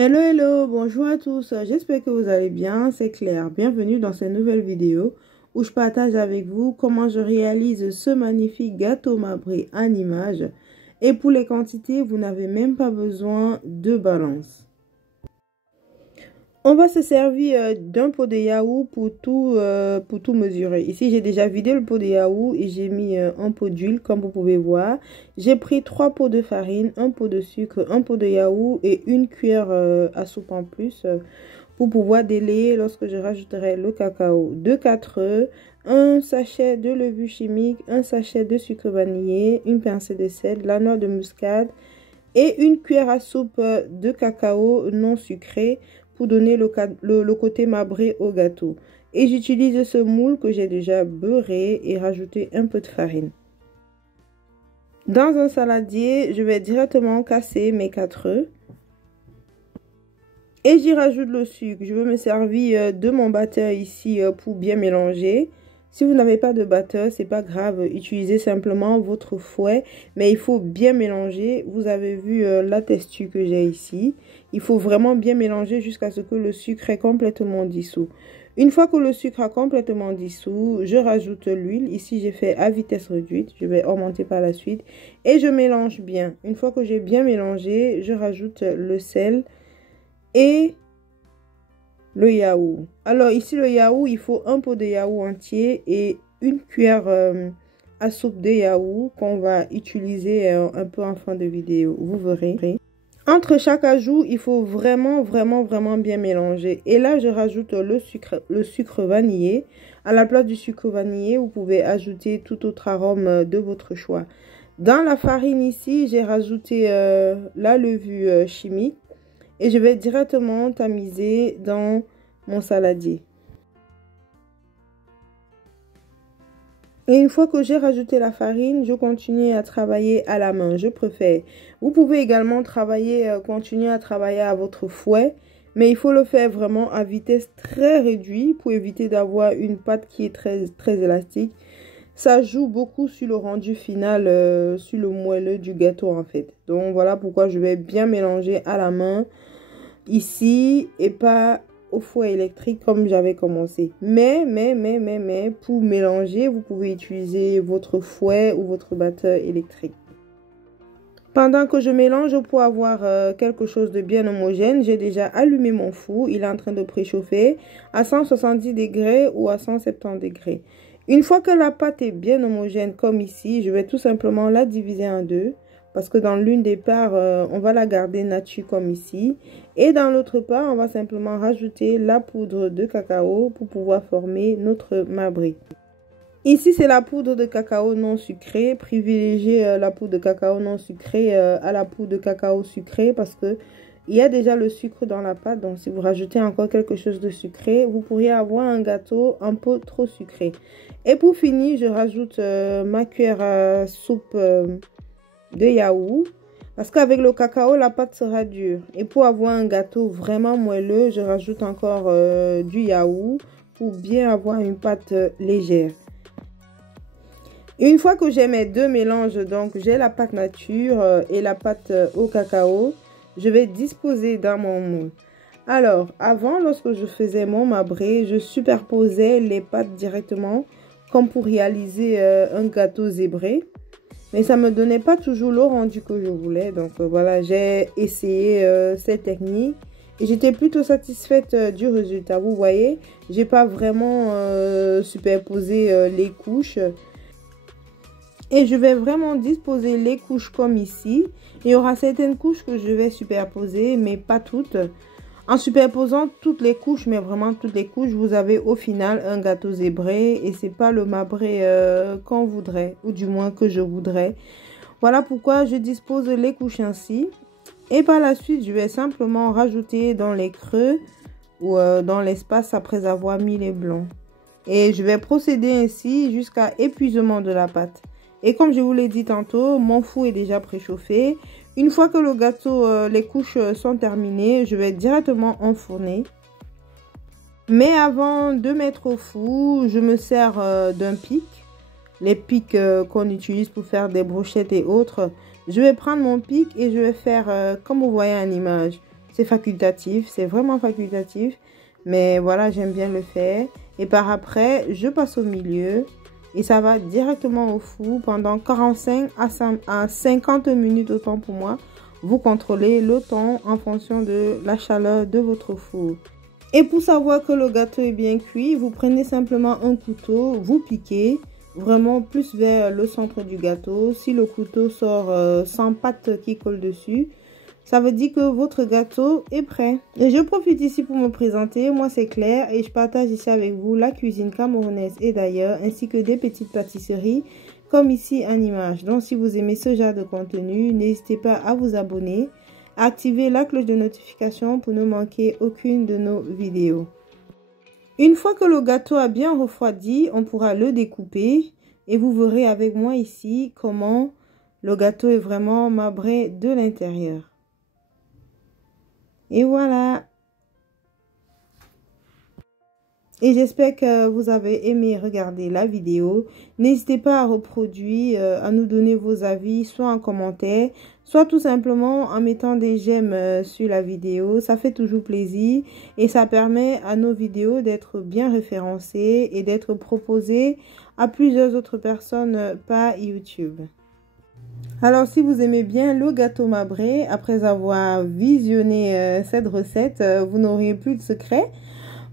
Hello, hello, bonjour à tous, j'espère que vous allez bien, c'est Claire. Bienvenue dans cette nouvelle vidéo où je partage avec vous comment je réalise ce magnifique gâteau marbré en images. Et pour les quantités, vous n'avez même pas besoin de balance. On va se servir d'un pot de yaourt pour tout mesurer. Ici, j'ai déjà vidé le pot de yaourt et j'ai mis un pot d'huile, comme vous pouvez voir. J'ai pris 3 pots de farine, un pot de sucre, un pot de yaourt et une cuillère à soupe en plus pour pouvoir délayer lorsque je rajouterai le cacao. 4 œufs, un sachet de levure chimique, un sachet de sucre vanillé, une pincée de sel, la noix de muscade et une cuillère à soupe de cacao non sucré pour donner le côté marbré au gâteau. Et j'utilise ce moule que j'ai déjà beurré et rajouté un peu de farine. Dans un saladier, je vais directement casser mes 4 œufs. Et j'y rajoute le sucre. Je veux me servir de mon batteur ici pour bien mélanger. Si vous n'avez pas de batteur, c'est pas grave, utilisez simplement votre fouet, mais il faut bien mélanger. Vous avez vu la texture que j'ai ici. Il faut vraiment bien mélanger jusqu'à ce que le sucre est complètement dissous. Une fois que le sucre a complètement dissous, je rajoute l'huile. Ici, j'ai fait à vitesse réduite. Je vais augmenter par la suite. Et je mélange bien. Une fois que j'ai bien mélangé, je rajoute le sel et le yaourt. Alors ici le yaourt, il faut un pot de yaourt entier et une cuillère à soupe de yaourt qu'on va utiliser un peu en fin de vidéo. Vous verrez. Entre chaque ajout, il faut vraiment bien mélanger. Et là, je rajoute le sucre vanillé. À la place du sucre vanillé, vous pouvez ajouter tout autre arôme de votre choix. Dans la farine ici, j'ai rajouté la levure chimique. Et je vais directement tamiser dans mon saladier. Et une fois que j'ai rajouté la farine, je continue à travailler à la main. Je préfère. Vous pouvez également continuer à travailler à votre fouet. Mais il faut le faire vraiment à vitesse très réduite pour éviter d'avoir une pâte qui est très élastique. Ça joue beaucoup sur le rendu final, sur le moelleux du gâteau en fait. Donc voilà pourquoi je vais bien mélanger à la main ici et pas au fouet électrique comme j'avais commencé. Mais pour mélanger, vous pouvez utiliser votre fouet ou votre batteur électrique. Pendant que je mélange pour avoir quelque chose de bien homogène, j'ai déjà allumé mon four. Il est en train de préchauffer à 170 degrés ou à 170 degrés. Une fois que la pâte est bien homogène comme ici, je vais tout simplement la diviser en deux. Parce que dans l'une des parts, on va la garder nature comme ici. Et dans l'autre part, on va simplement rajouter la poudre de cacao pour pouvoir former notre marbré. Ici, c'est la poudre de cacao non sucrée. Privilégiez la poudre de cacao non sucrée à la poudre de cacao sucrée parce que il y a déjà le sucre dans la pâte. Donc, si vous rajoutez encore quelque chose de sucré, vous pourriez avoir un gâteau un peu trop sucré. Et pour finir, je rajoute ma cuillère à soupe de yaourt. Parce qu'avec le cacao, la pâte sera dure. Et pour avoir un gâteau vraiment moelleux, je rajoute encore du yaourt pour bien avoir une pâte légère. Une fois que j'ai mes deux mélanges, donc j'ai la pâte nature et la pâte au cacao, je vais disposer dans mon moule. Alors, avant, lorsque je faisais mon marbré, je superposais les pâtes directement comme pour réaliser un gâteau zébré. Mais ça ne me donnait pas toujours le rendu que je voulais. Donc voilà, j'ai essayé cette technique. Et j'étais plutôt satisfaite du résultat. Vous voyez, j'ai pas vraiment superposé les couches. Et je vais vraiment disposer les couches comme ici. Il y aura certaines couches que je vais superposer, mais pas toutes. En superposant toutes les couches, mais vraiment toutes les couches, vous avez au final un gâteau zébré. Et c'est pas le marbré qu'on voudrait, ou du moins que je voudrais. Voilà pourquoi je dispose les couches ainsi. Et par la suite, je vais simplement rajouter dans les creux ou dans l'espace après avoir mis les blancs. Et je vais procéder ainsi jusqu'à épuisement de la pâte. Et comme je vous l'ai dit tantôt, mon four est déjà préchauffé. Une fois que le gâteau, les couches sont terminées, je vais directement enfourner. Mais avant de mettre au four, je me sers d'un pic. Les pics qu'on utilise pour faire des brochettes et autres. Je vais prendre mon pic et je vais faire comme vous voyez en image. C'est facultatif, c'est vraiment facultatif. Mais voilà, j'aime bien le faire. Et par après, je passe au milieu. Et ça va directement au four pendant 45 à 50 minutes autant pour moi. Vous contrôlez le temps en fonction de la chaleur de votre four. Et pour savoir que le gâteau est bien cuit, vous prenez simplement un couteau, vous piquez vraiment plus vers le centre du gâteau. Si le couteau sort sans pâte qui colle dessus, ça veut dire que votre gâteau est prêt. Et je profite ici pour me présenter. Moi, c'est Claire et je partage ici avec vous la cuisine camerounaise et d'ailleurs, ainsi que des petites pâtisseries comme ici en image. Donc, si vous aimez ce genre de contenu, n'hésitez pas à vous abonner, à activer la cloche de notification pour ne manquer aucune de nos vidéos. Une fois que le gâteau a bien refroidi, on pourra le découper et vous verrez avec moi ici comment le gâteau est vraiment marbré de l'intérieur. Et voilà. Et j'espère que vous avez aimé regarder la vidéo. N'hésitez pas à reproduire, à nous donner vos avis, soit en commentaire, soit tout simplement en mettant des j'aime sur la vidéo. Ça fait toujours plaisir et ça permet à nos vidéos d'être bien référencées et d'être proposées à plusieurs autres personnes par YouTube. Alors, si vous aimez bien le gâteau marbré, après avoir visionné cette recette, vous n'auriez plus de secret.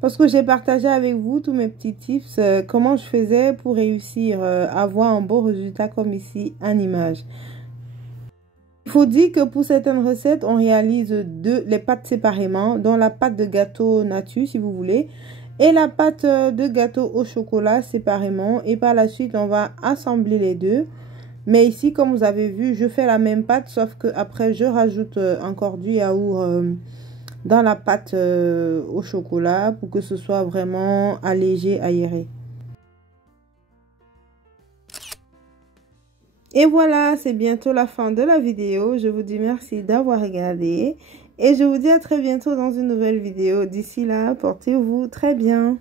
Parce que j'ai partagé avec vous tous mes petits tips, comment je faisais pour réussir à avoir un beau résultat comme ici en image. Il faut dire que pour certaines recettes, on réalise les pâtes séparément, dont la pâte de gâteau nature si vous voulez, et la pâte de gâteau au chocolat séparément. Et par la suite, on va assembler les deux. Mais ici, comme vous avez vu, je fais la même pâte, sauf que après je rajoute encore du yaourt dans la pâte au chocolat pour que ce soit vraiment allégé, aéré. Et voilà, c'est bientôt la fin de la vidéo. Je vous dis merci d'avoir regardé et je vous dis à très bientôt dans une nouvelle vidéo. D'ici là, portez-vous très bien.